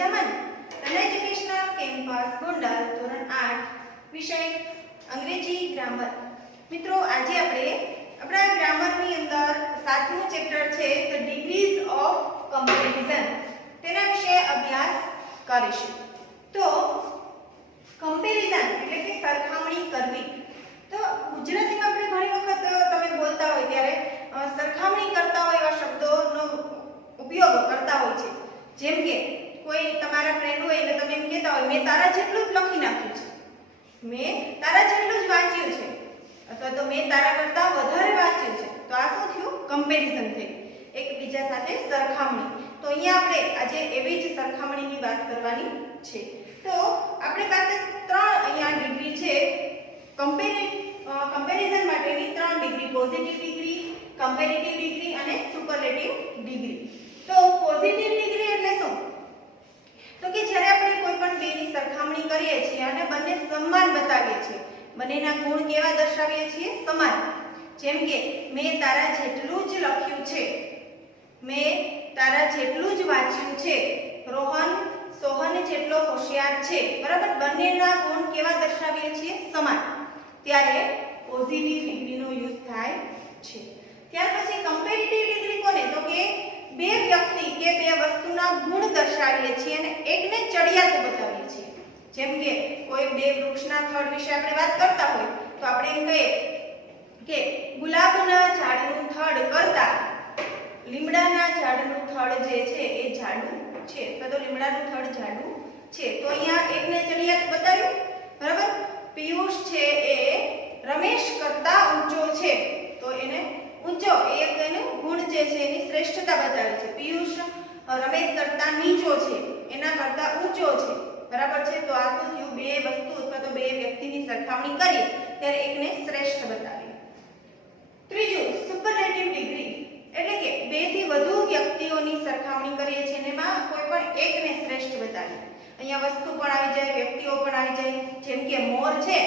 મજામાં ને educational campus Gondal ધોરણ 8 વિષય અંગ્રેજી ગ્રામર। મિત્રો આજે આપણે આપણા ગ્રામરની અંદર 7મું ચેપ્ટર છે ધ ડિગ્રીઝ ઓફ કમ્પેરિઝન તેના વિશે અભ્યાસ કરીશું। તો કમ્પેરિઝન એટલે કે સરખામણી કરવી। તો ગુજરાતીમાં આપણે ઘણી વખત તમે બોલતા હોય ત્યારે સરખામણી કરતા હોય એવા શબ્દોનો ઉપયોગ કરતા હોય છે। જેમ કે કોઈ તમારા ફ્રેન્ડ હોય એટલે તમે એમ કહેતા હોય મેં તારા જેટલું જ લખી નાખ્યું છે, મેં તારા જેટલું જ વાંચ્યું છે, અથવા તો મેં તારા કરતા વધારે વાંચ્યું છે। તો આ શું થયું? કમ્પેરિઝન થઈ, એકબીજા સાથે સરખામણી। તો અહીંયા આપણે આજે એવી જ સરખામણીની વાત કરવાની છે। તો આપણી પાસે 3 અહીંયા ડિગ્રી છે કમ્પેરિઝન માટેની 3 degree, positive degree, comparative degree અને સુપરલેટિવ ડિગ્રી। તો પોઝિટિવ ડિગ્રી એટલે શું? તો કે જ્યારે આપણે કોઈ પણ બેની સરખામણી કરીએ છીએ અને બંને સમાન બતાવીએ છીએ, બંનેના ગુણ કેવા દર્શાવીએ છીએ? સમાન। જેમ કે મેં તારા જેટલું જ લખ્યું છે, મેં તારા જેટલું જ વાંચ્યું છે, રોહન સોહન જેટલો હોશિયાર છે, બરાબર? બંનેના ગુણ કેવા દર્શાવીએ છીએ? સમાન। ત્યારે પોઝિટિવ ડિગ્રીનો યુઝ થાય છે। ત્યાર પછી કમ્પેરેટિવ ડિગ્રી કોને? તો કે બે વ્યક્તિ કે બે વસ્તુના ગુણ દર્શાવીએ છીએ અને એકને ચડિયાત બતાવીએ છીએ। જેમ કે કોઈ બે વૃક્ષના થડ વિશે આપણે વાત કરતા હોય તો આપણે એમ કહીએ કે ગુલાબના ઝાડનું થડ કરતા લીમડાના ઝાડનું થડ જે છે એ જાડું છે, અથવા તો લીમડાનું થડ જાડું છે। તો અહીંયા એકને ચડિયાત બતાવ્યું, બરાબર? પિયુષ છે એ રમેશ કરતા ઊંચો છે, તો એને ઊંચો એક એનો ગુણ જે છે એની શ્રેષ્ઠતા બતાવે છે। પિયુષ રમેશ કરતા નીચો છે, એના કરતા ઊંચો છે, બરાબર છે? તો આ શું થયું? બે વસ્તુ અથવા તો બે વ્યક્તિની સરખામણી કરીએ ત્યારે એકને શ્રેષ્ઠ બતાવીએ। ત્રીજું સુપરલેટિવ ડિગ્રી એટલે કે બે થી વધુ વ્યક્તિઓની સરખામણી કરીએ છીએ અને એમાં કોઈ પણ એકને શ્રેષ્ઠ બતાવીએ। અહીંયા વસ્તુ પણ આવી જાય, વ્યક્તિઓ પણ આવી જાય। જેમ કે મોર છે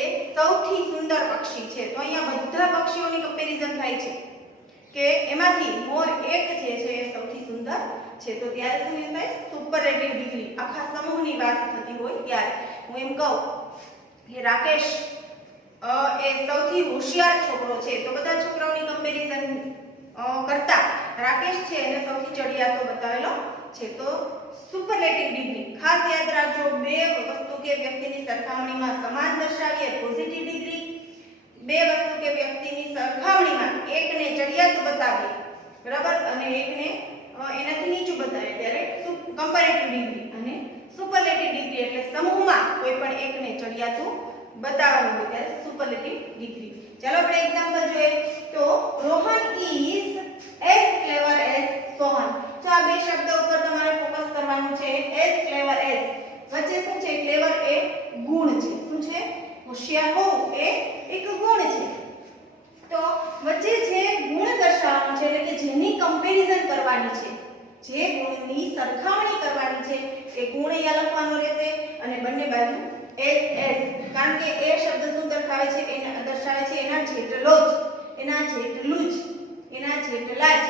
એ સૌથી સુંદર પક્ષી છે, તો અહીંયા બધા પક્ષીઓની કમ્પેરિઝન થાય છે કે એમાંથી મોર એક જે છે એ સૌથી સુંદર છે। તો ત્યારે શું થાય? સુપરલેટિવ ડિગ્રી, આખા સમૂહની વાત થતી હોય ત્યારે હું એમ કહું કે રાકેશ એ સૌથી હોશિયાર છોકરો છે, તો બધા છોકરાઓની કમ્પેરિઝન કરતા રાકેશ છે એને સૌથી ચડિયાતો બતાવેલો છે। તો સુપરલેટિવ ડિગ્રી ખાસ યાદ રાખજો, બે વસ્તુ કે વ્યક્તિની સરખામણીમાં સમાન દર્શાવીએ પોઝિટિવ ડિગ્રી, બે વસ્તુ કે વ્યક્તિની સરખામણીમાં એકને ચડિયાતું બતાવીએ, બરાબર, અને એકને એનાથી નીચું બતાવીએ ત્યારે કમ્પેરેટિવ ડિગ્રી, અને સુપરલેટિવ ડિગ્રી એટલે સમૂહમાં કોઈ પણ એકને ચડિયાતું બતાવવાનું હોય ત્યારે સુપરલેટિવ ડિગ્રી। ચાલો આપણે એક્ઝામ્પલ જોઈએ। તો Rohan is as clever as Sohan. તો આ બે શબ્દો ઉપર તમારે ફોકસ કરવાનું છે। એઝ ક્લેવર એઝ વચ્ચે શું છે? ક્લેવર એ ગુણ છે, શું છે? હોશિયાર હોવું એ એક ગુણ છે। તો વચ્ચે જે ગુણ દર્શાવવાનો છે એટલે કે જેની કમ્પેરિઝન કરવાની છે, જે ગુણની સરખામણી કરવાની છે એ ગુણ અહીંયા લખવાનો રહેશે અને બંને બાજુ એઝ એઝ, કારણ કે એ શબ્દ શું દર્શાવે છે? એના દર્શાવે છે એના જેટલો જ, એના જેટલું જ, એના જેટલા જ।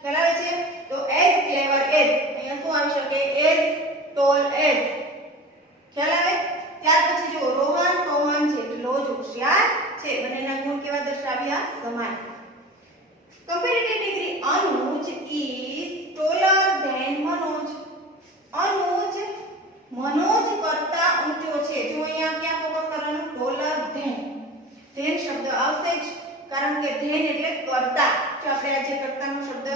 ખ્યાલ આવે છે? તો એઝ ક્લેવર એઝ અહીંયા શું આવી શકે? As tall as. ખ્યાલ આવે? ત્યાર પછી જો રોહન સોહન જેટલો જ હોશિયાર છે, બંનેના ગુણ કેવા દર્શાવ્યા? સમાન। Comparative degree Anuj is taller than Manoj. Anuj Manoj કરતા ઊંચો છે। જો અહીંયા ક્યાં ફોકસ કરવાનું? ટોલર ધેન, ધેન શબ્દ આવશે જ, કારણ કે ધેન એટલે કરતા। જો આપણે આ જે કરતાનો શબ્દ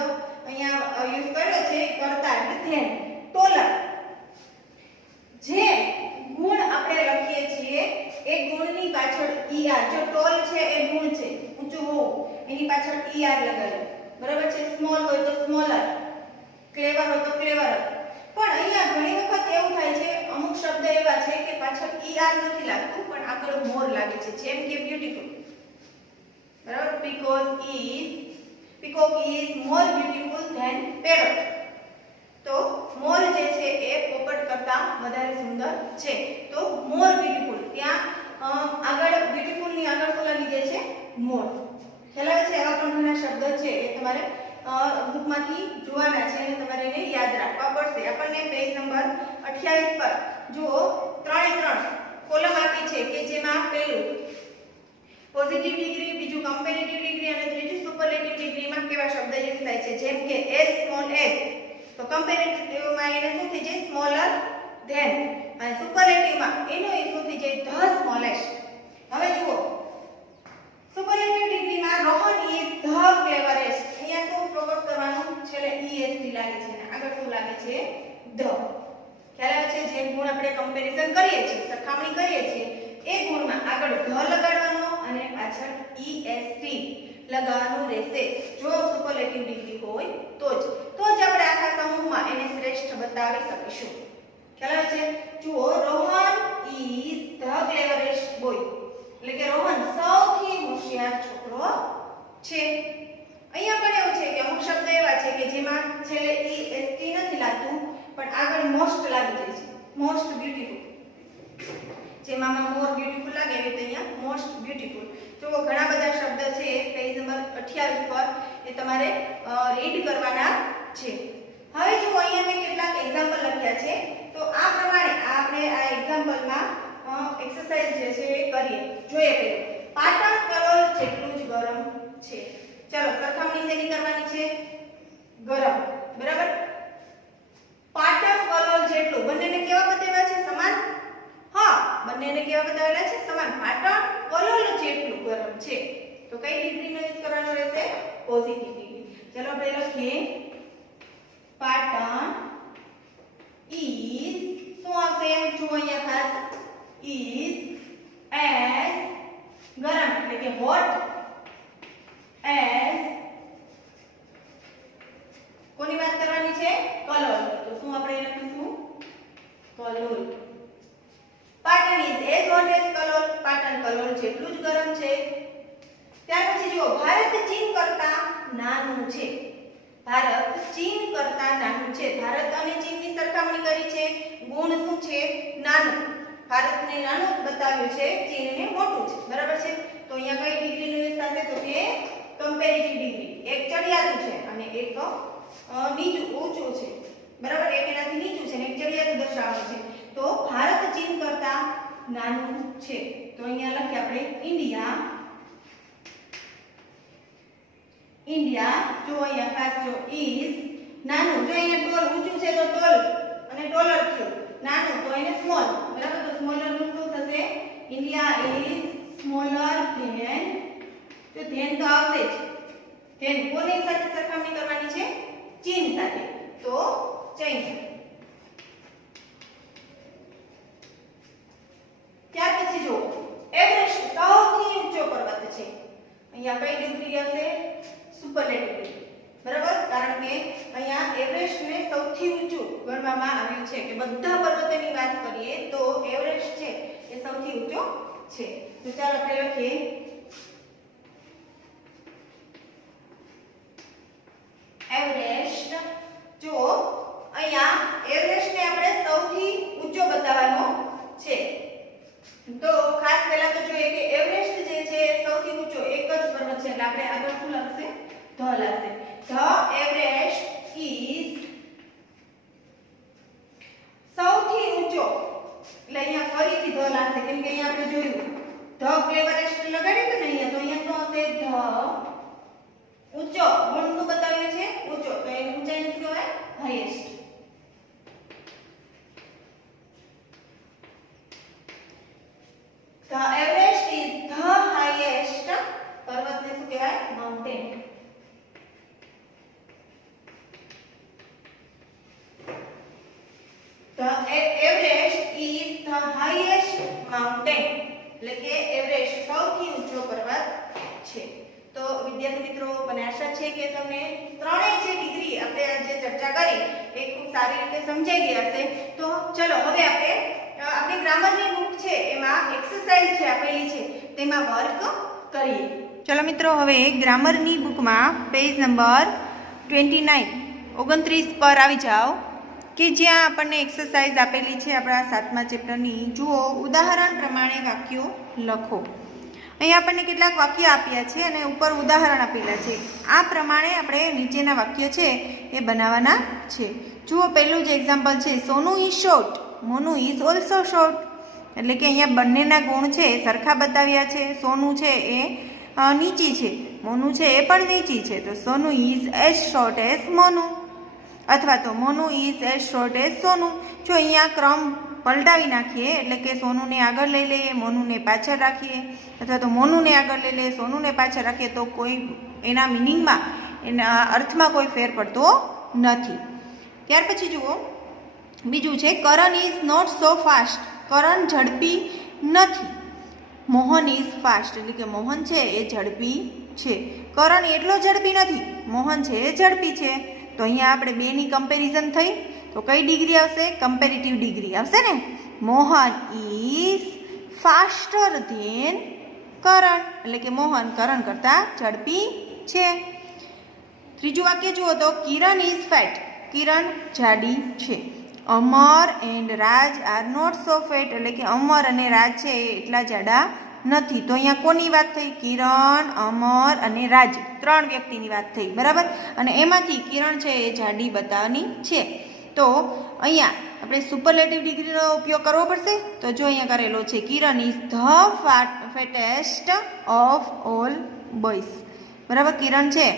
અહીંયા યુઝ કર્યો છે કરતા એટલે ધેન, ટોલર જે ગુણ આપણે લખીએ છીએ એ ગુણની પાછળ ઈઆર, જો ટોલ છે એ ગુણ છે ઊંચું હોવું, એની પાછળ ઈઆર લગાડો, બરાબર છે? સ્મોલ હોય તો સ્મોલર, ક્લેવર હોય તો ક્લેવર। પણ અહીંયા ઘણી વખત એવું થાય છે, અમુક શબ્દ એવા છે કે પાછળ ઈઆર નથી લાગતું પણ આગળ મોર લાગે છે। જેમ કે બ્યુટીફુલ, બરાબર? Peacock is more beautiful than parrot. તો મોર જે છે એ પોપટ કરતા વધારે સુંદર છે, તો મોર બ્યુટીફુલ, ત્યાં આગળ બ્યુટીફુલ ની આગળ શું લાગી જાય છે? મોર। ખ્યાલ આવે છે? આવા પણ ઘણા શબ્દ છે એ તમારે બુકમાંથી જોવાના છે અને તમારે એને યાદ રાખવા પડશે. આપણને પેજ નંબર 28 પર જુઓ 3 કોલમ આપી છે કે જેમાં પહેલું પોઝિટિવ ડિગ્રી, બીજું કમ્પેરેટિવ ડિગ્રી અને ત્રીજું સુપરલેટિવ ડિગ્રીમાં કેવા શબ્દ યુઝ થાય છે. જેમ કે s સ્મોલ s, તો કમ્પેરેટિવમાં એને શું થઈ જાય સ્મોલર ધેન, અને સુપરલેટિવમાં એનો શું થઈ જાય ધ સ્મોલેસ્ટ. હવે જુઓ સુપરલેટિવ ડિગ્રીમાં રોહન ઇઝ ધ ક્લેવરેસ્ટ. અહીંયા શું ફોકસ કરવાનું, છેલ્લે est લાગે છે અને આગળ શું લાગે છે ધ. ખ્યાલ આવે છે. જે ગુણ આપણે કમ્પેરિઝન કરીએ છીએ, સરખામણી કરીએ છીએ, એ ગુણમાં આગળ ધ લગાડવાનો અને પાછળ est લગાવવાનું રહેશે. જો સુપરલેટિવ ડિગ્રી હોય તો જ આપણે આખા સમૂહમાં એને શ્રેષ્ઠ બતાવી શકીશું. ખ્યાલ આવે છે. જુઓ Rohan is the cleverest boy, એટલે કે રોહન સૌથી હોશિયાર છોકરો છે. અહીંયા પણ એવું છે કે અમુક શબ્દ એવા છે કે જેમાં છેલ્લે est નથી લાગતું પણ આગળ મોસ્ટ લાગી જાય છે. મોસ્ટ બ્યુટીફુલ, જેમાં મોર બ્યુટીફુલ લાગે એવી રીતે અહીંયા મોસ્ટ બ્યુટીફુલ. જો ઘણા બધા શબ્દ છે પેજ નંબર 28 પર, એ તમારે રીડ કરવાના છે. હવે જો અહીંયા મેં કેટલાક એક્ઝામ્પલ લખ્યા છે, તો આ પ્રમાણે આપણે આ એક્ઝામ્પલમાં એક્સરસાઇઝ જે છે એ કરીએ. જોઈએ પહેલું પાટણ કલોલ જેટલું જ ગરમ છે. ચાલો સરખામણી શેની કરવાની છે ગરમ, બરાબર. પાટણ કલોલ જેટલું, બંનેને કેવા બતાવ્યા છે સમાન? હા, બંનેને કેવા બતાવેલા છે સમાન. પાટણ કલોલ જેટલું ગરમ છે, તો કઈ ડિગ્રીનો યુઝ કરવાનો રહેશે? Positive degree. ચાલો આપણે લખીએ પાટણ ઇઝ, શું આવશે જો અહીંયા ખાસ is as ગરમ, એટલે કે hot as, કોની વાત કરવાની છે? કલોલ. તો શું આપણે લખીશું? Kalol. Patan is as hot as Kalol, Patan Kalol જેટલું જ ગરમ છે. ત્યાર પછી જો ભારત ચીન કરતા નાનું છે. ભારત ચીન કરતા નાનું છે. ભારત અને ચીનની સરખામણી કરી છે. ગુણ શું છે? નાનું. ભારતને નાનું બતાવ્યું છે, ચીનને મોટું છે, બરાબર છે. તો અહીંયા કઈ ડિગ્રીનો યુઝ થશે? તો કે કમ્પેરેટિવ ડિગ્રી. એક ચડિયાતું છે અને એક નીચું ઊંચું છે, બરાબર. એક એનાથી નીચું છે અને એક ચડિયાતું દર્શાવવાનું છે. તો ભારત ચીન કરતા નાનું છે. તો અહીંયા લખીએ આપણે ઇન્ડિયા. જો અહીંયા ખાસ જો ઇઝ નાનું, જો અહીંયા ટોલ ઊંચું છે તો ટોલ અને ડોલર થયું. નાનું તો એને સ્મોલ, બરાબર. તો સ્મોલર નું શું થશે? ઇન્ડિયા ઇઝ સ્મોલર ધેન, તો ધેન તો આવશે જ. ધેન કોની સાથે સરખામણી કરવાની છે? ચીન સાથે. તો ચાઇના. ત્યાર પછી જો એવરેસ્ટ સૌથી ઊંચો પર્વત છે. અહીંયા કઈ ડિગ્રી આવશે? સુપરલેટિવ ડિગ્રી, બરાબર. કારણ કે અહીંયા એવરેસ્ટને સૌથી ઊંચું ગણવામાં આવ્યું છે. કે બધા પર્વતોની વાત કરીએ તો એવરેસ્ટ છે એ સૌથી ઊંચો છે. તો ચાલો આપણે લખીએ એવરેસ્ટ. જો અહીંયા એવરેસ્ટને આપણે સૌથી ઊંચો બતાવવાનો છે. તો ખાસ પહેલા તો જોઈએ કે એવરેસ્ટ જે છે સૌથી ઊંચો એક જ પર્વત છે, એટલે આપણે આગળ શું લાગશે? ધ લાગશે. The Everest is સૌથી ઊંચો, એટલે અહીંયા ફરીથી ધ લાગશે કેમ કે અહીંયા આપણે જોયું ધ ક્લેવરેસ્ટ લગાડ્યું ને અહીંયા, તો અહીંયા શું આવશે? ધ ઊંચો. ગુણ શું બતાવ્યું છે? ઊંચો. તો એ ઊંચાઈને શું કહેવાય? Highest. The Everest is the highest, પર્વતને શું કહેવાય? Mountain. The Everest is the highest mountain, એટલે કે એવરેસ્ટ સૌથી ઊંચો પર્વત છે. તો વિદ્યાર્થી મિત્રો, મને આશા છે કે તમને ત્રણેય જે ડિગ્રી આપણે આજે ચર્ચા કરી એ ખૂબ સારી રીતે સમજાઈ ગઈ હશે. તો ચલો હવે આપણે આપણી ગ્રામરની બુક છે એમાં એક્સરસાઇઝ જે આપેલી છે તેમાં વર્ક કરીએ. ચલો મિત્રો, હવે ગ્રામરની બુકમાં પેજ નંબર 29 પર આવી જાઓ કે જ્યાં આપણને એક્સરસાઇઝ આપેલી છે આપણા 7મા ચેપ્ટરની. જુઓ, ઉદાહરણ પ્રમાણે વાક્યો લખો. અહીંયા આપણને કેટલાક વાક્ય આપ્યા છે અને ઉપર ઉદાહરણ આપેલા છે. આ પ્રમાણે આપણે નીચેના વાક્ય છે એ બનાવવાના છે. જુઓ, પહેલું જ એક્ઝામ્પલ છે, Sonu is short, Monu is also short. એટલે કે અહીંયા બંનેના ગુણ છે એ સરખા બતાવ્યા છે. સોનુ છે એ નીચી છે, મોનુ છે એ પણ નીચી છે. તો Sonu is as short as Monu, અથવા તો Monu is as short as Sonu. જો અહીંયા ક્રમ પલટાવી નાખીએ, એટલે કે સોનુને આગળ લઈ લઈએ, મોનુને પાછળ રાખીએ, અથવા તો મોનુને આગળ લઈ લઈએ, સોનુને પાછળ રાખીએ, તો કોઈ એના મિનિંગમાં, એના અર્થમાં કોઈ ફેર પડતો નથી. ત્યાર પછી જુઓ, બીજું છે, કરણ ઇઝ નોટ સો ફાસ્ટ. કરણ ઝડપી નથી. મોહન ઇઝ ફાસ્ટ, એટલે કે મોહન છે એ ઝડપી છે. કરણ એટલો ઝડપી નથી, મોહન છે એ ઝડપી છે. તો અહીંયા આપણે બેની કમ્પેરિઝન થઈ, તો કઈ ડિગ્રી આવશે? કમ્પેરેટિવ ડિગ્રી આવશે ને. મોહન ઇઝ ફાસ્ટર ધેન કરણ, એટલે કે મોહન કરણ કરતાં ઝડપી છે. ત્રીજું વાક્ય જુઓ તો, કિરણ ઇઝ ફેટ. કિરણ જાડી છે. Amar and Raj are not so fat, એટલે કે અમર અને રાજ છે એ એટલા જાડા નથી. તો અહીંયા કોની વાત થઈ? કિરણ, અમર અને રાજ, ત્રણ વ્યક્તિની વાત થઈ, બરાબર. અને એમાંથી કિરણ છે એ જાડી બતાવવાની છે. તો અહીંયા આપણે સુપરલેટિવ ડિગ્રીનો ઉપયોગ કરવો પડશે. તો જો અહીંયા કરેલો છે, Kiran is the fattest of all boys, બરાબર. કિરણ છે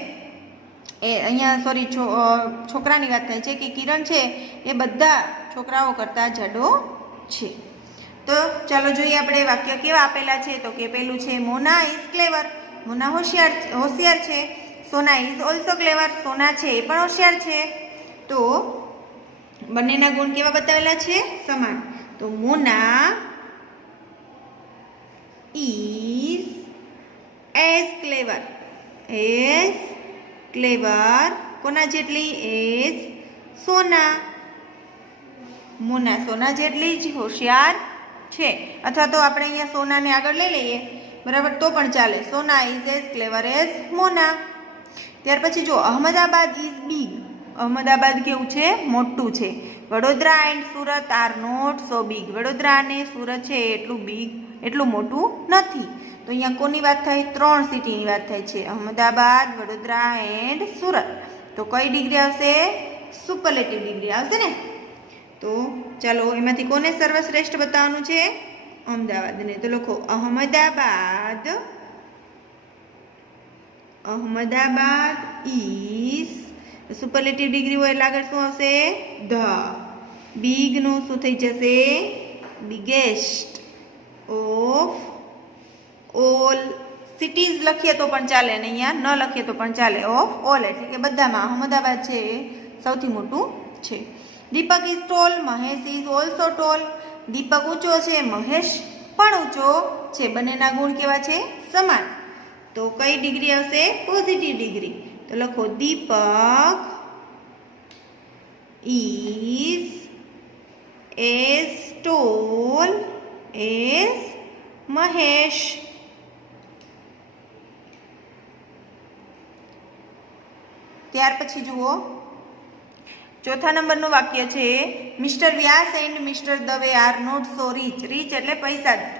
એ અહીંયા છોકરાની વાત થાય છે કે કિરણ છે એ બધા છોકરાઓ કરતાં જાડો છે. તો ચાલો જોઈએ આપણે વાક્ય કેવા આપેલા છે. તો કે પહેલું છે, મોના ઇઝ ક્લેવર. મોના હોશિયાર છે. સોના ઇઝ ઓલ્સો ક્લેવર. સોના છે એ પણ હોશિયાર છે. તો બંનેના ગુણ કેવા બતાવેલા છે? સમાન. તો મોના ઇઝ એઝ ક્લેવર. એઝ ક્લેવર કોના જેટલી? એઝ સોના. મોના સોના જેટલી જ હોશિયાર છે. અથવા તો આપણે અહીંયા સોનાને આગળ લઈ લઈએ, બરાબર, તો પણ ચાલે. સોના ઇઝ એઝ ક્લેવર એઝ મોના. ત્યાર પછી જો, અહમદાબાદ ઇઝ બિગ. અહમદાબાદ કેવું છે? મોટું છે. Vadodara and Surat are not so big. Vadodara અને સુરત છે એટલું મોટું નથી. તો અહીંયા કોની વાત થાય? ત્રણ સિટીની વાત થાય છે, અહમદાબાદ, વડોદરા એન્ડ સુરત. તો કઈ ડિગ્રી આવશે? સુપરલેટિવ ડિગ્રી આવશે ને. તો ચાલો એમાંથી કોને સર્વશ્રેષ્ઠ બતાવવાનું છે? અમદાવાદને. તો લખો, અહમદાબાદ ઇઝ, સુપરલેટિવ ડિગ્રી હોય એટલે આગળ શું આવશે? ધ. બિગનું શું થઈ જશે? બિગેસ્ટ ઓફ ઓલ સિટીઝ લખીએ તો પણ ચાલે, અને અહીંયા ન લખીએ તો પણ ચાલે. ઓફ ઓલ એટલે કે બધામાં અહમદાબાદ છે એ સૌથી મોટું છે. Deepak is tall. Mahesh is also tall. Deepak ઊંચો છે, મહેશ પણ ઊંચો છે. બંનેના ગુણ કેવા છે? સમાન. તો કઈ ડિગ્રી આવશે? Positive degree. તો લખો, Deepak is as tall as Mahesh. ત્યાર પછી જુઓ, ચોથા નંબરનું વાક્ય છે, mister Vyas and mister Dave are not so rich. Rich એટલે પૈસાદાર.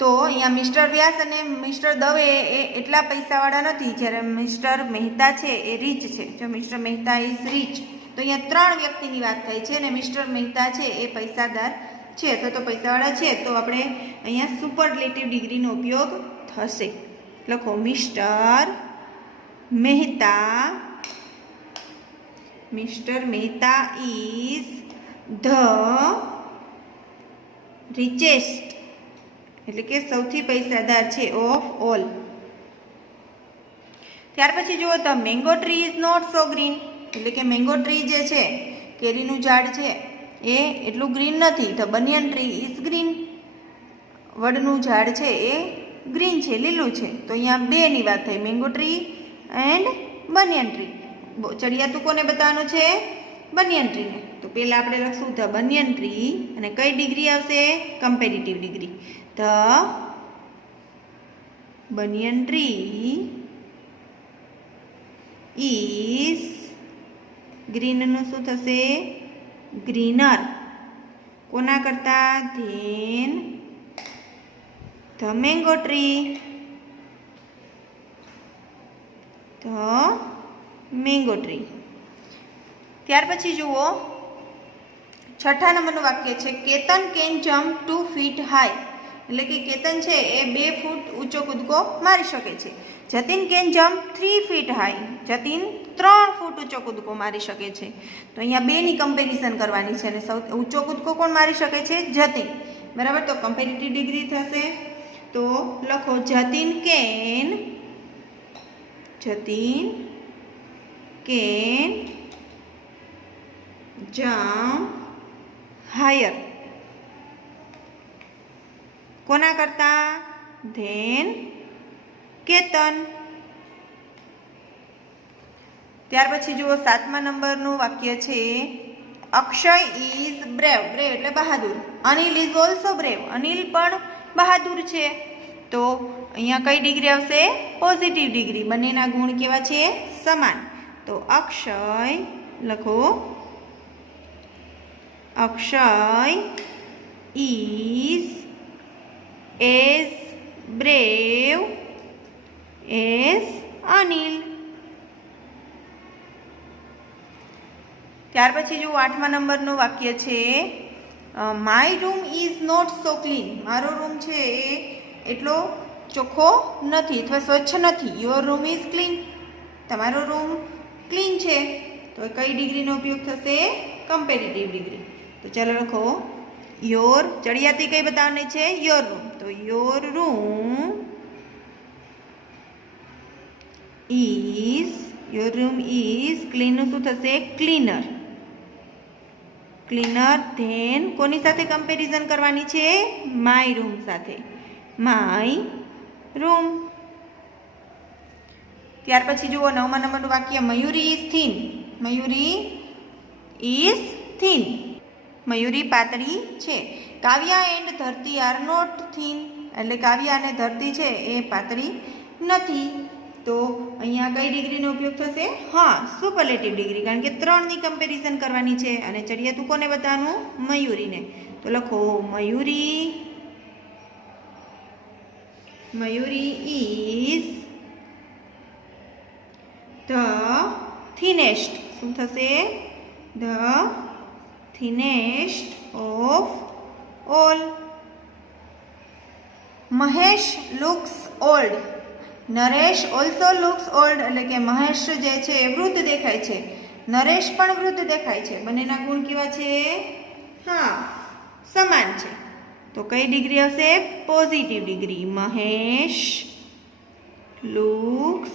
તો અહીંયા મિસ્ટર વ્યાસ અને મિસ્ટર દવે એ એટલા પૈસાવાળા નથી, જ્યારે મિસ્ટર મહેતા છે એ રીચ છે. જો મિસ્ટર મહેતા ઇઝ રીચ, તો અહીંયા ત્રણ વ્યક્તિની વાત થાય છે અને મિસ્ટર મહેતા છે એ પૈસાદાર છે, અથવા તો પૈસાવાળા છે. તો આપણે અહીંયા સુપરલેટિવ ડિગ્રીનો ઉપયોગ થશે. લખો, mister Mehta is the richest, એટલે કે સૌથી પૈસાદાર છે, ઓફ ઓલ. ત્યાર પછી જુઓ, the mango tree is not so green. એટલે કે મેંગો ટ્રી જે છે, કેરીનું ઝાડ છે એ એટલું ગ્રીન નથી. The banyan tree is green. વડનું ઝાડ છે એ ગ્રીન છે, લીલું છે. તો અહીંયા બેની વાત થઈ, mango tree and banyan tree. ચડિયાતું કોને બતાવવાનું છે? બનિયન ટ્રીને. તો પહેલાં આપણે લખશું ધ બનિયન ટ્રી, અને કઈ ડિગ્રી આવશે? Comparative degree. The banyan tree is, ગ્રીનનું શું થશે? ગ્રીનર. કોના કરતાં? Than the mango tree, the mango tree. ત્યાર પછી જુઓ, છઠ્ઠા નંબરનું વાક્ય છે Ketan can jump 2 feet high. એટલે કે કેતન છે એ 2 ફૂટ ઊંચો કૂદકો મારી શકે છે. Jatin can jump 3 feet high. Jatin 3 foot ઊંચો કૂદકો મારી શકે છે. તો અહીંયા બેની કમ્પેરિઝન કરવાની છે અને સૌથી ઊંચો કૂદકો કોણ મારી શકે છે? જતીન. બરાબર, તો કમ્પેરેટિવ ડિગ્રી થશે. તો લખો જતીન કેન જમ્પ હાયર. કોના કરતા? ધેન કેતન. ત્યાર પછી જુઓ, સાતમા નંબરનું વાક્ય છે અક્ષય ઇઝ બ્રેવ. બ્રેવ એટલે બહાદુર. Anil is also brave. Anil પણ બહાદુર છે. તો અહીંયા કઈ ડિગ્રી આવશે? Positive degree. બંનેના ગુણ કેવા છે? સમાન. તો અક્ષય લખો, Akshay is as brave as Anil. ત્યાર પછી જો આઠમા નંબરનું વાક્ય છે my room is not so clean. મારો રૂમ છે એ એટલો ચોખ્ખો નથી અથવા સ્વચ્છ નથી. Your room is clean. તમારો રૂમ ક્લીન છે. તો કઈ ડિગ્રીનો ઉપયોગ થશે? Comparative degree. તો ચાલો લખો યોર, ચડિયાતી કઈ બતાવવાની છે? Your room. તો યોર રૂમ ઇઝ ક્લીનનું શું થશે? ક્લીનર. ક્લીનર. ધેન કોની સાથે કમ્પેરિઝન કરવાની છે? માય રૂમ સાથે. My room. ત્યાર પછી જુઓ, નવમા નંબરનું વાક્ય Mayuri is thin. Mayuri is thin. Mayuri પાતળી છે. કાવ્યા એન્ડ ધરતી આર નોટ થીન. એટલે કાવ્યા અને ધરતી છે એ પાતળી નથી. તો અહીંયા કઈ ડિગ્રીનો ઉપયોગ થશે? હા, સુપરલેટિવ ડિગ્રી. કારણ કે 3ની કમ્પેરિઝન કરવાની છે અને ચડિયાતું કોને બતાવવાનું? મયુરીને. તો લખો મયુરી ઇઝ ધ થિનેસ્ટ. શું થશે? The thinnest of all. Mahesh looks old. Naresh also looks old. એટલે કે મહેશ જે છે એ વૃદ્ધ દેખાય છે, નરેશ પણ વૃદ્ધ દેખાય છે. બંનેના ગુણ કેવા છે? હા, સમાન છે. તો કઈ ડિગ્રી આવશે? Positive degree. Mahesh looks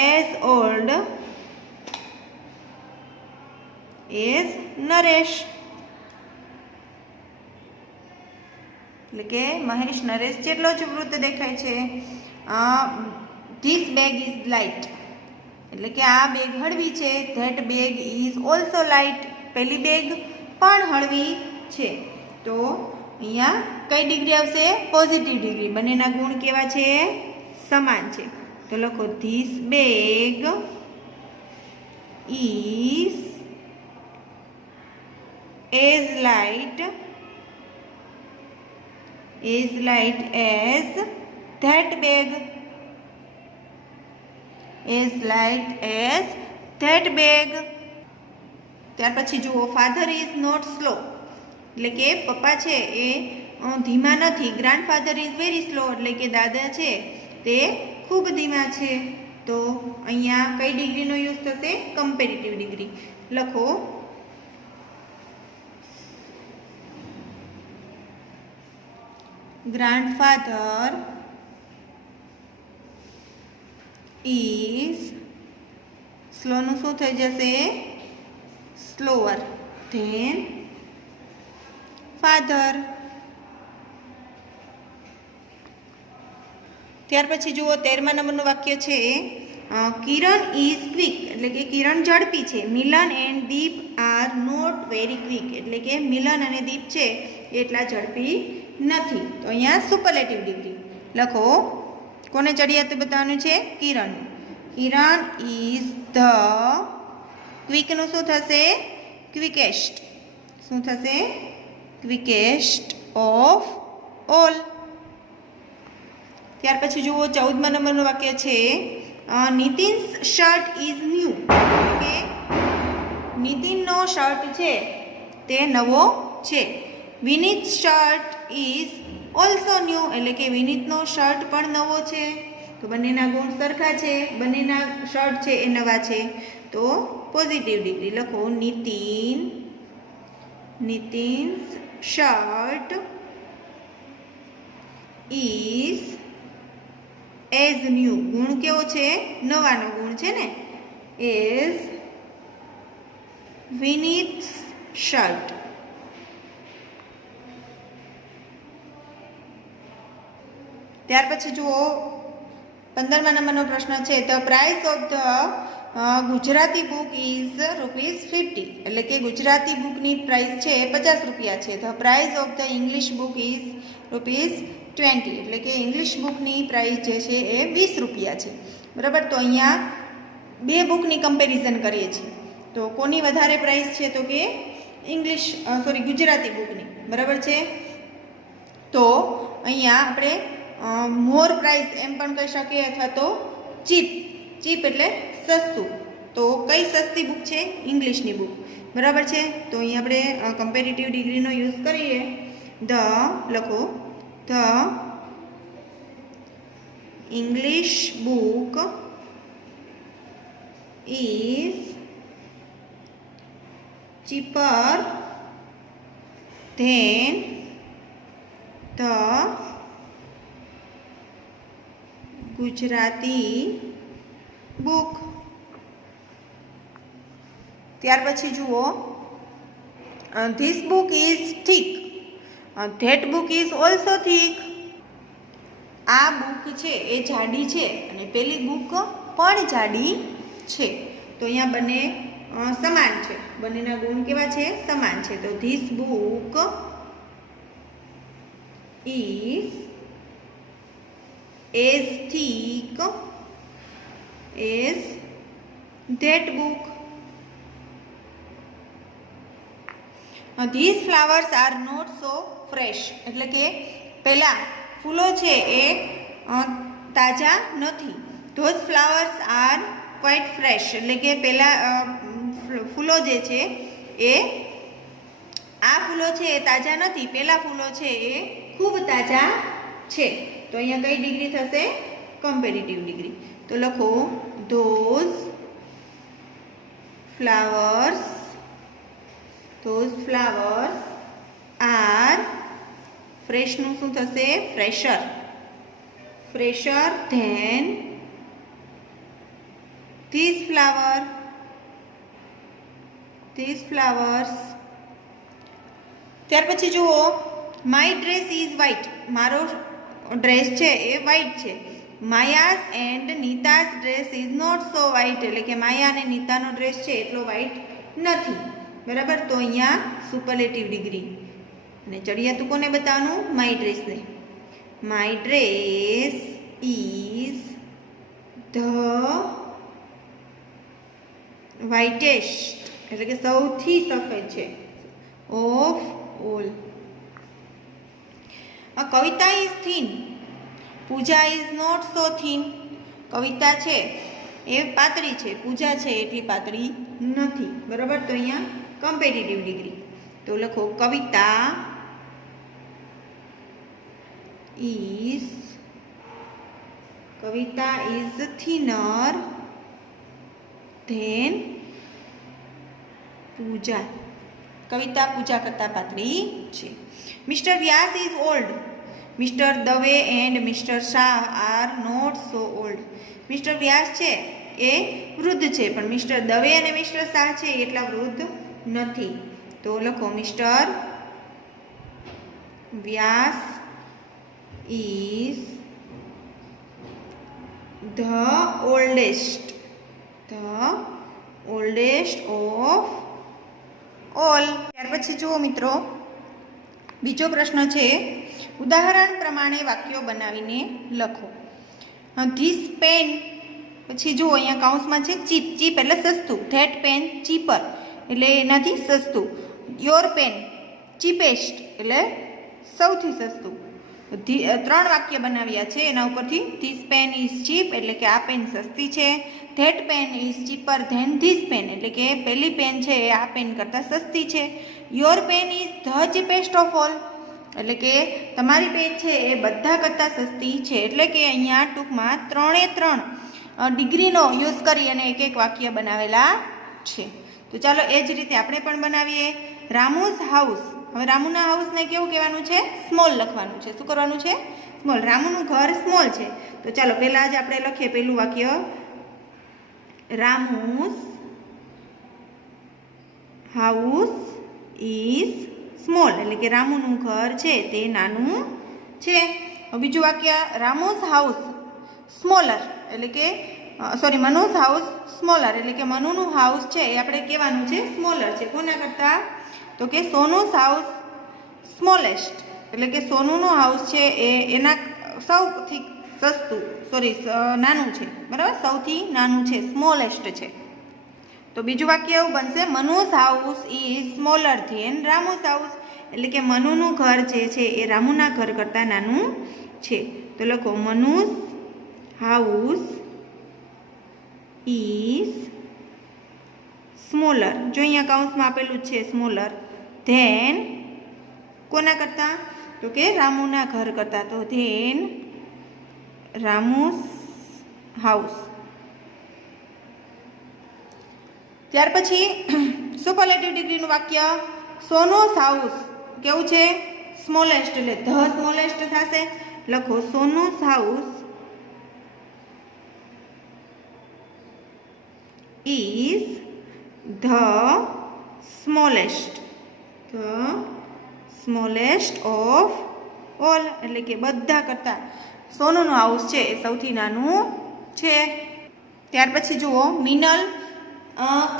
as old as Naresh. એટલે કે મહેશ નરેશ જેટલો જ વૃદ્ધ દેખાય છે. This bag is light. એટલે કે આ બેગ હળવી છે. That bag is also light. પેલી બેગ પણ હળવી છે. તો અહીંયા કઈ ડિગ્રી આવશે? Positive degree. બંનેના ગુણ કેવા છે? સમાન છે. તો લખો this bag is as light as that bag. as light as that bag. ત્યાર પછી જુઓ, ફાધર ઇઝ નોટ સ્લો. એટલે કે પપ્પા છે એ ધીમા નથી. Grandfather is very slow. એટલે કે દાદા છે તે ખૂબ ધીમા છે. તો અહીંયા કઈ ડિગ્રીનો યુઝ થશે? Comparative degree. લખો grandfather is સ્લો નું શું થઈ જશે? Slower than father. ત્યાર પછી જુઓ, 13મા નંબરનું વાક્ય છે કિરણ ઇઝ ક્વિક. એટલે કે કિરણ ઝડપી છે. Milan and Deep are not very quick. એટલે કે મિલન અને દીપ છે એટલા ઝડપી નથી. તો અહીંયા સુપરલેટિવ ડિગ્રી. લખો કોને ચડિયાતું બતાવવાનું છે? કિરણ. કિરણ ઇઝ ધ ક્વિકનું શું થશે? ક્વિકેસ્ટ. શું થશે? ક્વિકેસ્ટ ઓફ ઓલ. ત્યાર પછી જુઓ 14મા નંબરનું વાક્ય છે નીતિન્સ શર્ટ ઇઝ ન્યૂ. કે નીતિનનો શર્ટ છે તે નવો છે. વિનીત શર્ટ ઇઝ ઓલ્સો ન્યૂ એટલે કે વિનીતનો શર્ટ પણ નવો છે. તો બંનેના ગુણ સરખા છે, બંનેના શર્ટ છે એ નવા છે. તો પોઝિટિવ ડિગ્રી લખો Nitin's shirt is as new. ગુણ કેવો છે? નવાનો ગુણ છે ને. As Vineet's shirt. ત્યાર પછી જુઓ 15મા નંબરનો પ્રશ્ન છે the price of the Gujarati book is ₹50. એટલે કે ગુજરાતી બુકની પ્રાઇસ છે એ 50 રૂપિયા છે. The price of the English book is ₹20. એટલે કે ઇંગ્લિશ બુકની પ્રાઇસ જે છે એ 20 રૂપિયા છે. બરાબર. તો અહીંયા બે બુકની કમ્પેરિઝન કરીએ છીએ. તો કોની વધારે પ્રાઇસ છે? તો કે ગુજરાતી બુકની. બરાબર છે. તો અહીંયા આપણે મોર પ્રાઇસ એમ પણ કહી શકીએ અથવા તો ચીપ એટલે સસ્તું. તો કઈ સસ્તી બુક છે? ઇંગ્લિશની બુક. બરાબર છે. તો અહીંયા આપણે કમ્પેરેટિવ ડિગ્રીનો યુઝ કરીએ. લખો the English book is cheaper than the Gujarati book. ત્યાર પછી જુઓ this book is thick. That book is also thick. આ બુક છે એ જાડી છે અને પેલી બુક પણ જાડી છે. તો અહીંયા બંને સમાન છે. બંનેના ગુણ કેવા છે? સમાન છે. તો this book is as thick as that book. These flowers are not so fresh. એટલે કે પહેલા ફૂલો છે એ તાજા નથી. Those flowers are quite fresh. એટલે કે પહેલા ફૂલો જે છે એ આ ફૂલો છે એ તાજા નથી, પહેલા ફૂલો છે એ ખૂબ તાજા છે. તો અહીંયા કઈ ડિગ્રી થશે? Comparative degree. તો લખો ધોઝ ફ્લાવર્સ આર ફ્રેશનું શું થશે? Fresher than this flowers. ત્યાર પછી જુઓ માય ડ્રેસ ઇઝ વ્હાઇટ. મારો ડ્રેસ છે એ વ્હાઇટ છે. Maya's and Nita's dress is not so white. એટલે કે માયા અને નીતાનો ડ્રેસ છે એટલો વ્હાઇટ નથી. બરાબર. તો અહીંયા સુપરલેટિવ ડિગ્રી. અને ચડિયાતું કોને બતાવવાનું? માય ડ્રેસને. My dress is the whitest. એટલે કે સૌથી સફેદ છે. Of all. Kavita is thin. Puja is not so thin. Kavita છે એ પાતળી છે, પૂજા છે એટલી પાતળી નથી. બરાબર. તો અહીંયા કમ્પેરેટિવ ડિગ્રી. તો લખો Kavita is thinner than Puja. Kavita Puja કરતાં પાતળી છે. Mister Vyas is old. Mister Dave and mister Shah are not so old. Mister Vyas છે એ વૃદ્ધ છે, પણ મિસ્ટર દવે અને મિસ્ટર શાહ છે એટલા વૃદ્ધ નથી. તો લખો mister Vyas is the oldest of all. ત્યાર પછી જુઓ મિત્રો બીજો પ્રશ્ન છે ઉદાહરણ પ્રમાણે વાક્યો બનાવીને લખો. ધીસ પેન, પછી જુઓ અહીંયા કાઉન્સમાં છે ચીપ. ચીપ એટલે સસ્તું. ધેટ પેન ચીપર એટલે એનાથી સસ્તું. યોર પેન ચીપેસ્ટ એટલે સૌથી સસ્તું. 3 વાક્ય બનાવ્યા છે એના ઉપરથી. ધીસ પેન ઇઝ ચીપ એટલે કે આ પેન સસ્તી છે. That pen is cheaper than this pen એટલે કે પેલી પેન છે એ આ પેન કરતાં સસ્તી છે. Your pen is the cheapest of all એટલે કે તમારી પેન છે એ બધા કરતાં સસ્તી છે. એટલે કે અહીંયા ટૂંકમાં 3 ડિગ્રીનો યુઝ કરી અને એક વાક્ય બનાવેલા છે. તો ચાલો એ જ રીતે આપણે પણ બનાવીએ. રામુસ હાઉસ. હવે રામુના હાઉસને કેવું કહેવાનું છે? સ્મોલ લખવાનું છે. શું કરવાનું છે? સ્મોલ. રામુનું ઘર સ્મોલ છે. તો ચાલો પહેલાં જ આપણે લખીએ પહેલું વાક્ય. રામુસ હાઉસ ઇઝ સ્મોલ એટલે કે રામુનું ઘર છે તે નાનું છે. બીજું વાક્ય. રામુસ હાઉસ સ્મોલર એટલે કે મનુસ હાઉસ સ્મોલર એટલે કે મનુનું હાઉસ છે એ આપણે કહેવાનું છે સ્મોલર છે. કોના કરતાં? તો કે સોનુસ હાઉસ સ્મોલેસ્ટ એટલે કે સોનુનું હાઉસ છે એ એના સૌથી નાનું છે. બરાબર, સૌથી નાનું છે, સ્મોલેસ્ટ છે. તો બીજું વાક્ય એવું બનશે. Manu's house is smaller than Ramu's house એટલે કે મનુનું ઘર જે છે એ રામુના ઘર કરતાં નાનું છે. તો લખો મનુસ હાઉસ ઇઝ સ્મોલર. જો અહીંયા કાઉન્સમાં આપેલું જ છે સ્મોલર. ધેન કોના કરતાં? તો કે રામુના ઘર કરતાં. તો ધેન રામુસ હાઉસ. ત્યાર પછી સુપરલેટિવ ડિગ્રીનું વાક્ય. સોનુસ હાઉસ કેવું છે? સ્મોલેસ્ટ એટલે ધ સ્મોલેસ્ટ થશે. લખો Sonu's house is the smallest of all એટલે કે બધા કરતાં સોનુનું હાઉસ છે એ સૌથી નાનું છે. ત્યાર પછી જુઓ મિનલ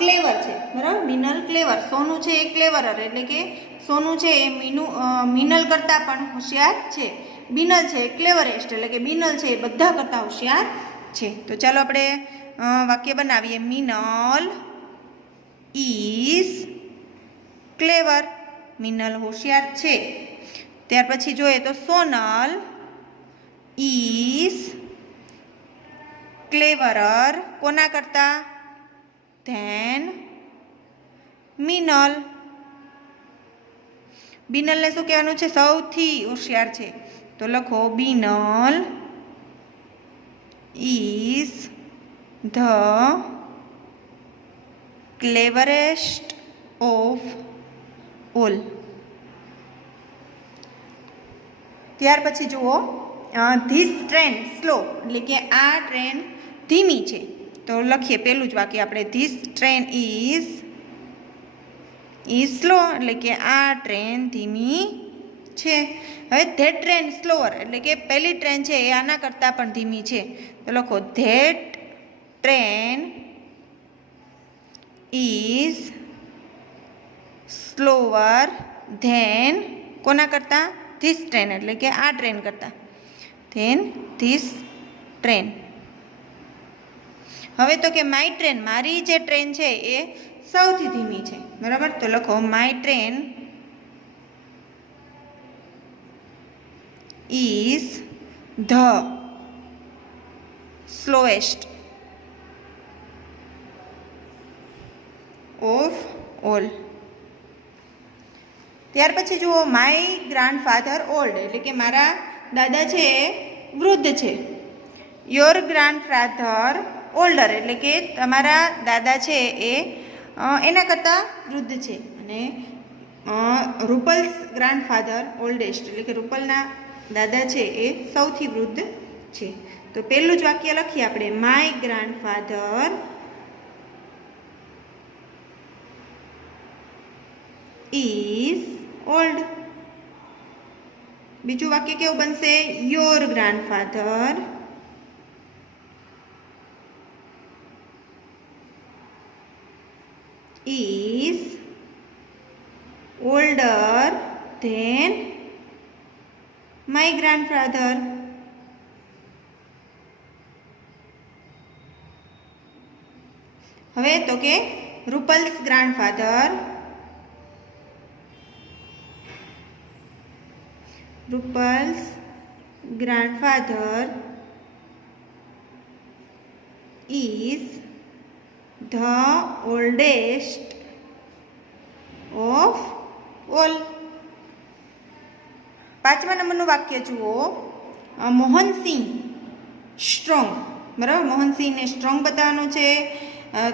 ક્લેવર છે. બરાબર, મિનલ ક્લેવર. સોનું છે એ ક્લેવરર એટલે કે સોનું છે એ મિનલ કરતાં પણ હોશિયાર છે. બિનલ છે એ ક્લેવરેસ્ટ એટલે કે બિનલ છે એ બધા કરતાં હોશિયાર છે. તો ચાલો આપણે વાક્ય બનાવીએ. Minal is clever. મિનલ હોશિયાર છે. ત્યાર પછી જોઈએ તો સોનલ ઇઝ ક્લેવરર કોના કરતાં? ધેન મિનલ. બિનલને શું કહેવાનું છે? સૌથી હોશિયાર છે. તો લખો Binal is the cleverest of all. ત્યાર પછી જુઓ ધીસ ટ્રેન સ્લો એટલે કે આ ટ્રેન ધીમી છે. તો લખીએ પહેલું જ વાક્ય આપણે. ધીસ ટ્રેન ઇઝ સ્લો એટલે કે આ ટ્રેન ધીમી છે. હવે ધેટ ટ્રેન સ્લોઅર એટલે કે પહેલી ટ્રેન છે એ આના કરતાં પણ ધીમી છે. તો લખો that train is slower than કોના કરતાં? ધીસ ટ્રેન એટલે કે આ ટ્રેન કરતાં. Than this train. હવે તો કે માય ટ્રેન મારી જે ટ્રેન છે એ સૌથી ધીમી છે. બરાબર, તો લખો my train is the સ્લોએસ્ટ of all. ત્યાર પછી જુઓ માય ગ્રાન્ડફાધર ઓલ્ડ એટલે કે મારા દાદા છે એ વૃદ્ધ છે. યોર ગ્રાન્ડફાધર ઓલ્ડર એટલે કે તમારા દાદા છે એ એના કરતાં વૃદ્ધ છે. અને રૂપલ્સ ગ્રાન્ડફાધર ઓલ્ડેસ્ટ એટલે કે રૂપલના દાદા છે એ સૌથી વૃદ્ધ છે. તો પહેલું જ વાક્ય લખીએ આપણે. My grandfather is old. બીજું વાક્ય કેવું બનશે? Your grandfather is older than my grandfather. હવે તો કે Rupal's grandfather Rupal's grandfather is the oldest of all. 5મા નંબરનું વાક્ય જુઓ, મોહનસિંહ સ્ટ્રોંગ, બરાબર, મોહનસિંહને સ્ટ્રોંગ બતાવવાનું છે.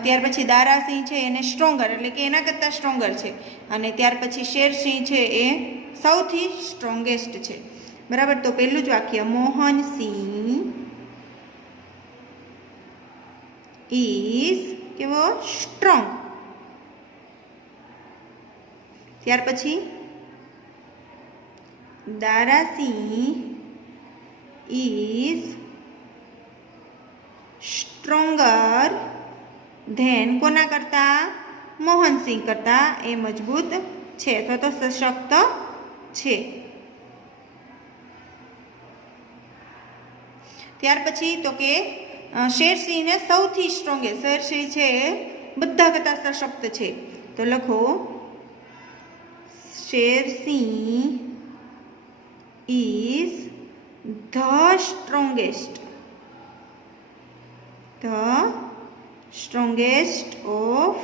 ત્યાર પછી દારાસિંહ છે એને સ્ટ્રોંગર એટલે કે એના કરતાં સ્ટ્રોંગર છે, અને ત્યાર પછી શેરસિંહ છે એ સૌથી સ્ટ્રોંગેસ્ટ છે, બરાબર. તો પહેલું જ વાક્ય, મોહનસિંહ ઇઝ કેવો, સ્ટ્રોંગ. ત્યાર પછી દારાસિંહ ઇઝ સ્ટ્રોંગર ધેન, કોના કરતાં, મોહનસિંહ કરતાં એ મજબૂત છે અથવા તો સશક્ત છે. ત્યાર પછી તો કે શેરસિંહને સૌથી સ્ટ્રોંગેસ્ટ, શેરસિંહ છે એ બધા કરતાં સશક્ત છે. તો લખો, Shersingh is the strongest of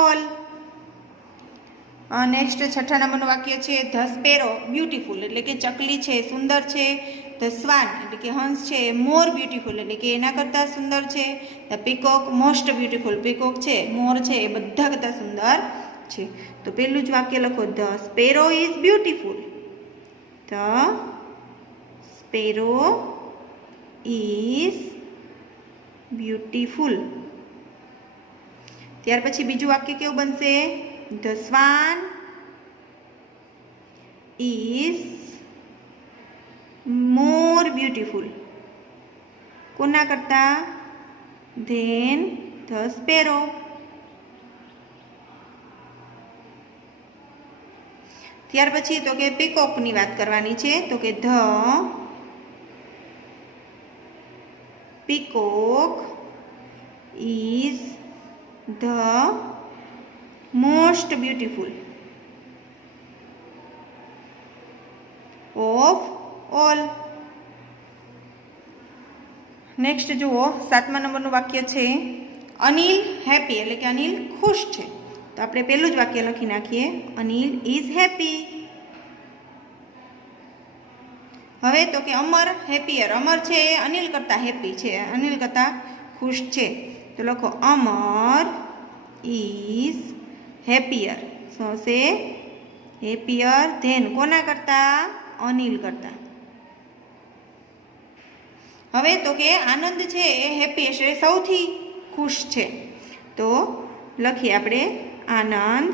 all. Next 6ઠા નંબરનું વાક્ય છે, ધ સ્પેરો બ્યુટીફુલ એટલે કે ચકલી છે સુંદર છે. ધ સ્વાન એટલે કે હંસ છે મોર બ્યુટીફુલ એટલે કે એના કરતાં સુંદર છે. The peacock most beautiful, peacock છે મોર છે એ બધા કરતાં સુંદર છે. તો પહેલું જ વાક્ય લખો, the sparrow is beautiful. The sparrow is beautiful. ત્યાર પછી બીજું વાક્ય કેવું બનશે, the swan is more beautiful, કોના કરતાં, than the sparrow. ત્યાર પછી તો કે પીકોકની વાત કરવાની છે. તો કે the peacock is the most beautiful of all. Next જુઓ, 7મા નંબરનું વાક્ય છે, અનિલ હેપી એટલે કે અનિલ ખુશ છે. તો આપણે પહેલું જ વાક્ય લખી નાખીએ, અનિલ ઇઝ હેપી. હવે તો કે અમર હેપીયર, અમર છે એ અનિલ કરતાં હેપી છે, અનિલ કરતાં ખુશ છે. તો લખો, અમર ઇઝ હેપીયર. સો સે હેપીયર ધેન, કોના કરતાં, અનિલ કરતાં. હવે તો કે આનંદ છે એ હેપીએસ્ટ એટલે સૌથી ખુશ છે. તો લખીએ આપણે, Anand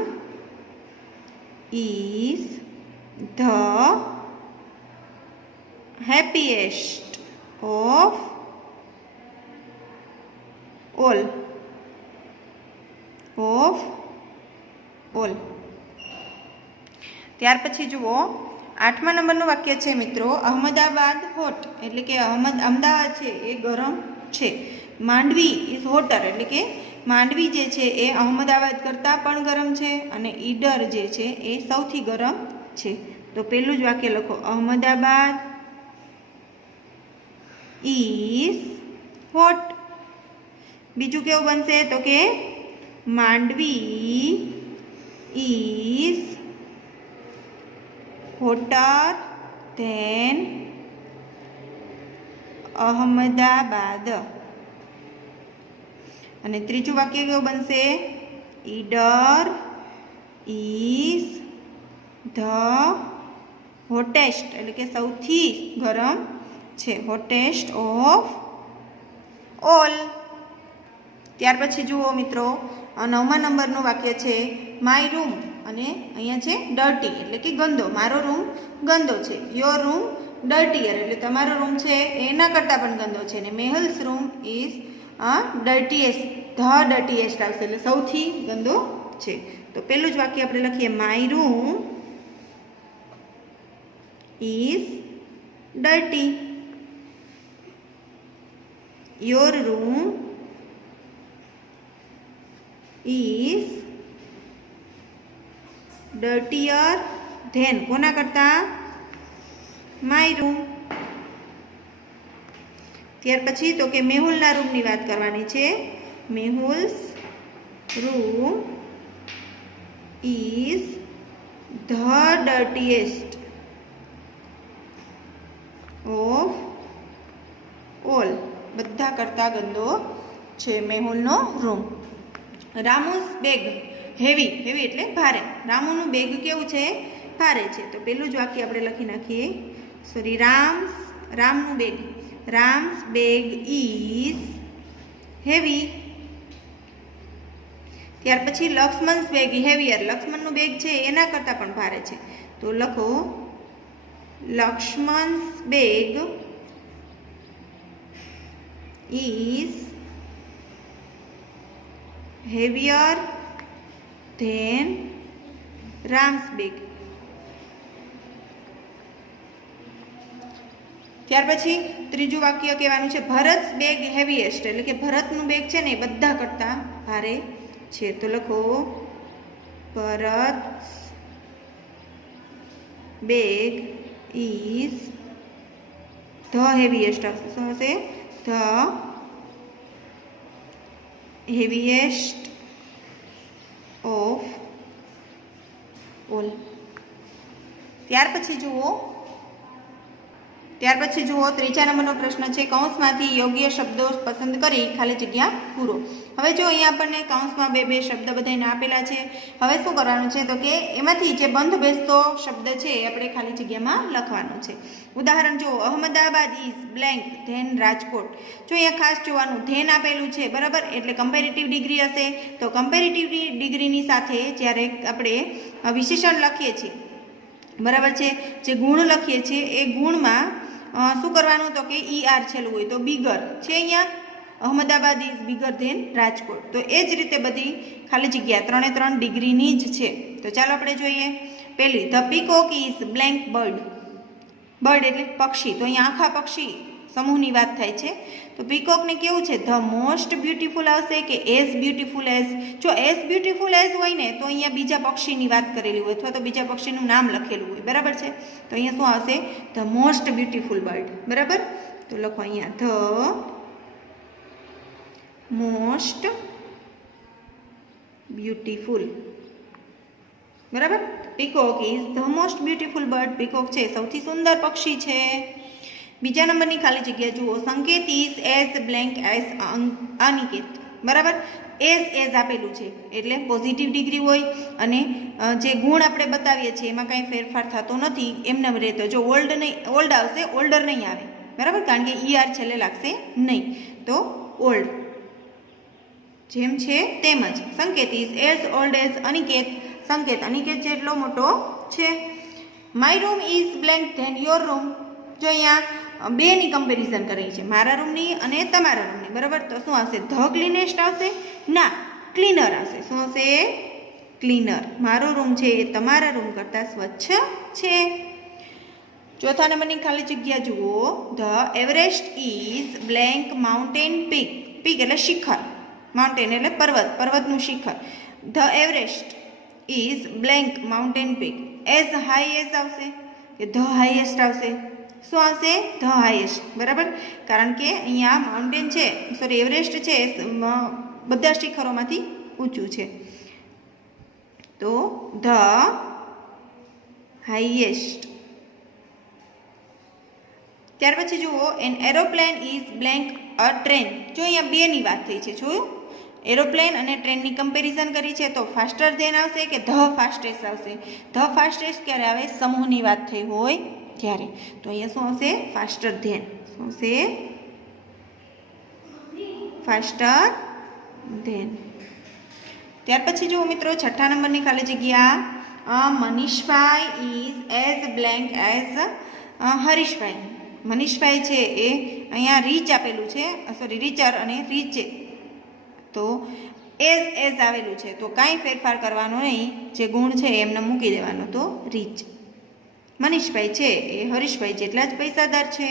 is the happiest of all. ત્યાર પછી જુઓ, 8મા નંબરનું વાક્ય છે મિત્રો, અહમદાબાદ હોટ એટલે કે અમદાવાદ છે એ ગરમ છે. માંડવી ઇઝ હોટર એટલે કે માંડવી જે છે એ અહમદાબાદ કરતાં પણ ગરમ છે, અને ઈડર જે છે એ સૌથી ગરમ છે. તો પહેલું જ વાક્ય લખો, અહમદાબાદ ઇઝ હોટ. બીજું કેવું બનશે, તો કે Mandvi is hotter than Ahmedabad. અને ત્રીજું વાક્ય કેવું બનશે, ઈડર ઇઝ ધ હોટેસ્ટ એટલે કે સૌથી ગરમ છે, હોટેસ્ટ ઓફ ઓલ. ત્યાર પછી જુઓ મિત્રો, 9મા નંબરનું વાક્ય છે, માય રૂમ અને અહીંયા છે ડર્ટી એટલે કે ગંદો, મારો રૂમ ગંદો છે. યોર રૂમ ડર્ટીયર એટલે તમારો રૂમ છે એના કરતાં પણ ગંદો છે. અને મેહલ્સ રૂમ ઇઝ ડર્ટીએસ્ટ, ધ ડર્ટીએસ્ટ આવશે એટલે સૌથી ગંદો છે. તો પહેલું જ વાક્ય આપણે લખીએ, my room is dirty. Your room is dirtier than, કોના કરતાં, માય રૂમ. ત્યાર પછી તો કે મેહુલના રૂમની વાત કરવાની છે. Mehul's room is the dirtiest of all. બધા કરતા ગંદો છે મેહુલનો room. Ramu's bag heavy. Heavy એટલે ભારે. રામુનું બેગ કેવું છે? ભારે છે. તો પેલું જ વાક્ય આપણે લખી નાખીએ. સોરી, રામનું bag. Ram's bag is heavy. ત્યાર પછી લક્ષ્મણ્સ બેગ હેવિયર. લક્ષ્મણનું બેગ છે એના કરતાં પણ ભારે છે. તો લખો Lakshman's bag is heavier than Ram's bag. ત્યાર પછી ત્રીજું વાક્ય કહેવાનું છે ભરત બેગ હેવીએસ્ટ, એટલે કે ભરતનું બેગ છે ને એ બધા કરતાં ભારે છે. તો લખો ભરત બેગ ઇઝ ધ હેવીએસ્ટ. શું હશે? The heaviest of all. ત્યાર પછી જુઓ ત્રીજા નંબરનો પ્રશ્ન છે. કૌંસમાંથી યોગ્ય શબ્દો પસંદ કરી ખાલી જગ્યા પૂરો. હવે જો અહીંયા આપણને કૌંસમાં બે શબ્દ બધાને આપેલા છે. હવે શું કરવાનું છે તો કે એમાંથી જે બંધ બેસતો શબ્દ છે એ આપણે ખાલી જગ્યામાં લખવાનો છે. ઉદાહરણ જુઓ, Ahmedabad is blank than Rajkot. જો અહીંયા ખાસ જોવાનું ધેન આપેલું છે, બરાબર, એટલે કમ્પેરેટિવ ડિગ્રી હશે. તો કમ્પેરેટિવ ડિગ્રીની સાથે જ્યારે આપણે વિશેષણ લખીએ છીએ, બરાબર છે, જે ગુણ લખીએ છીએ એ ગુણમાં શું કરવાનું તો કે ER છેલ્લું હોય તો બિગર છે. અહીંયા Ahmedabad is bigger than Rajkot. તો એ જ રીતે બધી ખાલી જગ્યા 3 ડિગ્રીની જ છે. તો ચાલો આપણે જોઈએ. પહેલી, the peacock is blank bird. Bird એટલે પક્ષી. તો અહીંયા આખા પક્ષી સમૂહની વાત થાય છે. તો પીકોકને કેવું છે? ધ મોસ્ટ બ્યુટીફુલ આવશે કે એઝ બ્યુટીફુલ એઝ? જો એઝ બ્યુટીફુલ એઝ હોય ને તો અહીંયા બીજા પક્ષીની વાત કરેલી હોય અથવા તો બીજા પક્ષીનું નામ લખેલું હોય, બરાબર છે. તો અહીંયા શું આવશે? ધ મોસ્ટ બ્યુટીફુલ બર્ડ, બરાબર. તો લખો અહીંયા ધ મોસ્ટ બ્યુટીફુલ, બરાબર. Peacock is the most beautiful bird. Peacock છે સૌથી સુંદર પક્ષી છે. બીજા નંબરની ખાલી જગ્યા જુઓ. સંકેત is as blank as Aniket, બરાબર. એઝ આપેલું છે એટલે પોઝિટિવ ડિગ્રી હોય અને જે ગુણ આપણે બતાવીએ છીએ એમાં કાંઈ ફેરફાર થતો નથી, એમને રહેતો. જો ઓલ્ડ આવશે, ઓલ્ડર નહીં આવે, બરાબર, કારણ કે ER છેલ્લે લાગશે નહીં. તો ઓલ્ડ જેમ છે તેમ જ. Sanket is as old as Aniket. Sanket Aniket જેટલો મોટો છે. My room is blank than your room. જો અહીંયા બેની કમ્પેરિઝન કરી છે, મારા રૂમની અને તમારા રૂમની, બરાબર. તો શું આવશે? ધ ક્લીનેસ્ટ આવશે? ના, ક્લીનર આવશે. શું આવશે? ક્લીનર. મારો રૂમ છે એ તમારા રૂમ કરતાં સ્વચ્છ છે. ચોથા નંબરની ખાલી જગ્યા જુઓ. The Everest is blank mountain peak. Peak એટલે શિખર, માઉન્ટેન એટલે પર્વત, પર્વતનું શિખર. The Everest is blank mountain peak. As high as આવશે કે ધ હાઈએસ્ટ આવશે? શું આવશે? ધ હાઈએસ્ટ, બરાબર. કારણ કે અહીંયા માઉન્ટેન છે, સોરી એવરેસ્ટ છે બધા શિખરોમાંથી ઊંચું છે. તો ધ હાઈએસ્ટ. ત્યાર પછી જુઓ, an aeroplane is blank a train. જો અહીંયા બેની વાત થઈ છે, જોયું? એરોપ્લેન અને ટ્રેનની કમ્પેરિઝન કરી છે. તો ફાસ્ટર ધેન આવશે કે ધ ફાસ્ટેસ્ટ આવશે? ધ ફાસ્ટેસ્ટ ક્યારે આવે? સમૂહની વાત થઈ હોય ત્યારે. તો અહીંયા શું આવશે? Faster than. શું આવશે? Faster than. ત્યાર પછી જુઓ મિત્રો, છઠ્ઠા નંબરની ખાલી જગ્યા. Manishbhai is as blank as Harishbhai. Manishbhai છે એ અહીંયા રીચ આપેલું છે, સોરી રીચર અને રીચે, તો એઝ આવેલું છે. તો કાંઈ ફેરફાર કરવાનો નહીં, જે ગુણ છે એમને મૂકી દેવાનો. તો રીચ. મનીષભાઈ છે એ હરીશભાઈ જેટલા જ પૈસાદાર છે.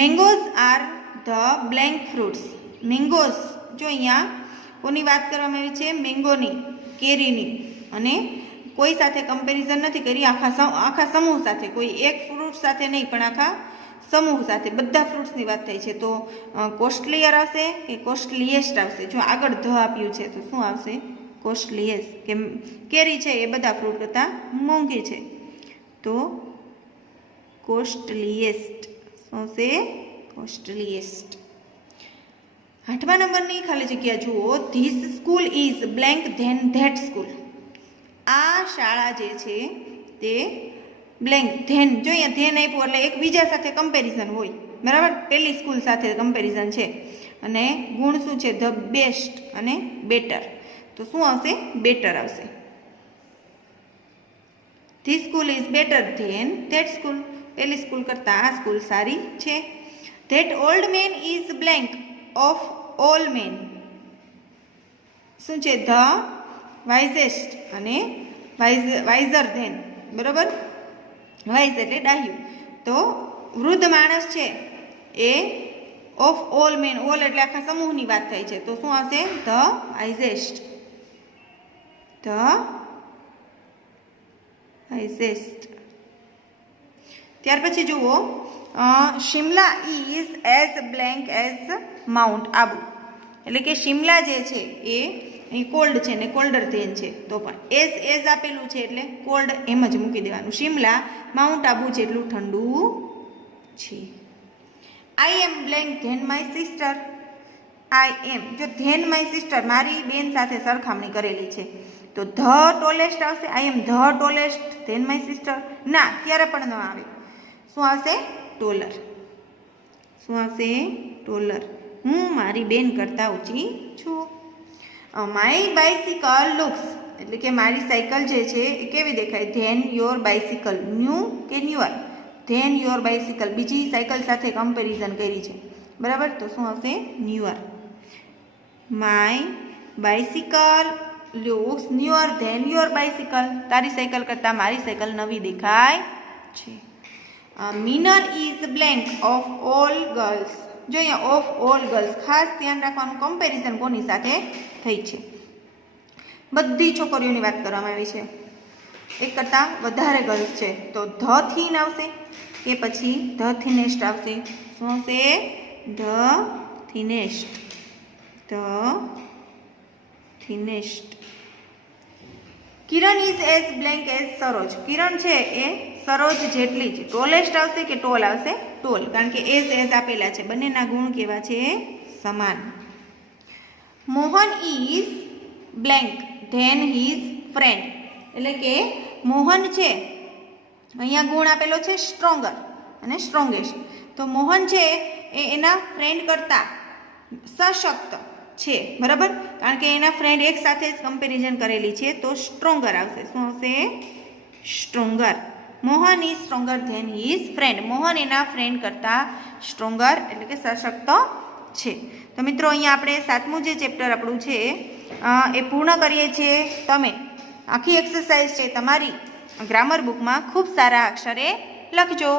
Mangoes are the blank fruits. Mangoes, જો અહીંયા કોની વાત કરવામાં આવી છે? મેંગોની, કેરીની. અને કોઈ સાથે કમ્પેરિઝન નથી કરી, આખા સમૂહ સાથે, કોઈ એક ફ્રૂટ સાથે નહીં પણ આખા સમૂહ સાથે બધા ફ્રૂટ્સની વાત થઈ છે. તો કોસ્ટલીયર આવશે કે કોસ્ટલીએસ્ટ આવશે? જો આગળ ધ આપ્યું છે તો શું આવશે? કોસ્ટલીએસ્ટ. કે કેરી છે એ બધા ફ્રૂટ કરતાં મોંઘી છે તો કોસ્ટલીએસ્ટ. શું છે? કોસ્ટલીએસ્ટ. 8મા નંબરની ખાલી જગ્યા જુઓ. This school is blank than that school. આ શાળા જે છે તે બ્લેન્ક ધેન, જો અહીંયા ધેન આપ્યું એટલે એકબીજા સાથે કમ્પેરિઝન હોય, બરાબર? પેલી સ્કૂલ સાથે કમ્પેરિઝન છે અને ગુણ શું છે? ધ બેસ્ટ અને બેટર. તો શું આવશે? બેટર આવશે. This school is better than that school. પેલી સ્કૂલ કરતાં આ સ્કૂલ સારી છે. That old man is blank of all man. શું છે? ધ વાઇઝેસ્ટ અને વાઇઝર ધેન, બરાબર? વાઇઝ એટલે ડાહ્યું. તો વૃદ્ધ માણસ છે એ ઓફ ઓલ મેન, ઓલ એટલે આખા સમૂહની વાત થઈ છે તો શું આવશે? ધ વાઇઝેસ્ટ. ધ વાઇઝેસ્ટ. ત્યાર પછી જુઓ, Shimla is as blank as mount Abu. એટલે કે શિમલા જે છે એ અહીં કોલ્ડ છે ને કોલ્ડર ધેન છે તો પણ એઝ આપેલું છે એટલે કોલ્ડ એમ જ મૂકી દેવાનું. શિમલા માઉન્ટ આબુ જેટલું ઠંડુ છે. આઈ એમ બ્લેન્ક ધેન માય સિસ્ટર. આઈ એમ, જો ધેન માય સિસ્ટર મારી બેન સાથે સરખામણી કરેલી છે તો ધ ટોલેસ્ટ આવશે. I am the tallest than my sister ના, ક્યારે પણ ન આવે. શું આવશે? ટોલર. શું આવશે? ટોલર. હું મારી બેન કરતાં ઊંચી છું. માય બાઇસિકલ લુક્સ, એટલે કે મારી સાયકલ જે છે એ કેવી દેખાય? Than your bicycle. ન્યૂ કે ન્યુઅર? Than your bicycle. બીજી સાયકલ સાથે કમ્પેરિઝન કરી છે, બરાબર? તો શું આવશે? Newer. My bicycle looks newer than your bicycle. તારી સાયકલ કરતાં મારી સાયકલ નવી દેખાય છે. Meenar is blank of all girls. જો અહીંયા ઓફ ઓલ ગર્લ્સ ખાસ ધ્યાન રાખવાનું, કમ્પેરિઝન કોની સાથે થઈ છે? બધી છોકરીઓની વાત કરવામાં આવી છે, એક કરતાં વધારે ગર્લ્સ છે તો ધ થીન આવશે કે પછી ધ થિનેસ્ટ આવશે? શું આવશે? The thinnest. The thinnest. Kiran is as blank as Saroj. Kiran છે એ સરોજ જેટલી જ. ટોલેસ્ટ આવશે કે ટોલ આવશે? ટોલ, કારણ કે એઝ આપેલા છે. બંનેના ગુણ કેવા છે? સમાન. Mohan is blank than his friend. એટલે કે મોહન છે, અહીંયા ગુણ આપેલો છે સ્ટ્રોંગર અને સ્ટ્રોંગેસ્ટ. તો મોહન છે એ એના ફ્રેન્ડ કરતાં સશક્ત છે, બરાબર? કારણ કે એના ફ્રેન્ડ એક સાથે જ કમ્પેરિઝન કરેલી છે તો સ્ટ્રોંગર આવશે. શું આવશે? Stronger. Mohan is stronger than his friend. Mohan એના ફ્રેન્ડ કરતાં સ્ટ્રોંગર એટલે કે સશક્ત છે. તો મિત્રો અહીંયા આપણે 7મું જે ચેપ્ટર આપણું છે એ પૂર્ણ કરીએ છીએ. તમે આખી એક્સરસાઇઝ છે તમારી ગ્રામર બુકમાં ખૂબ સારા અક્ષરે લખજો.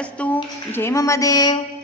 અસ્તુ. જય મહાદેવ.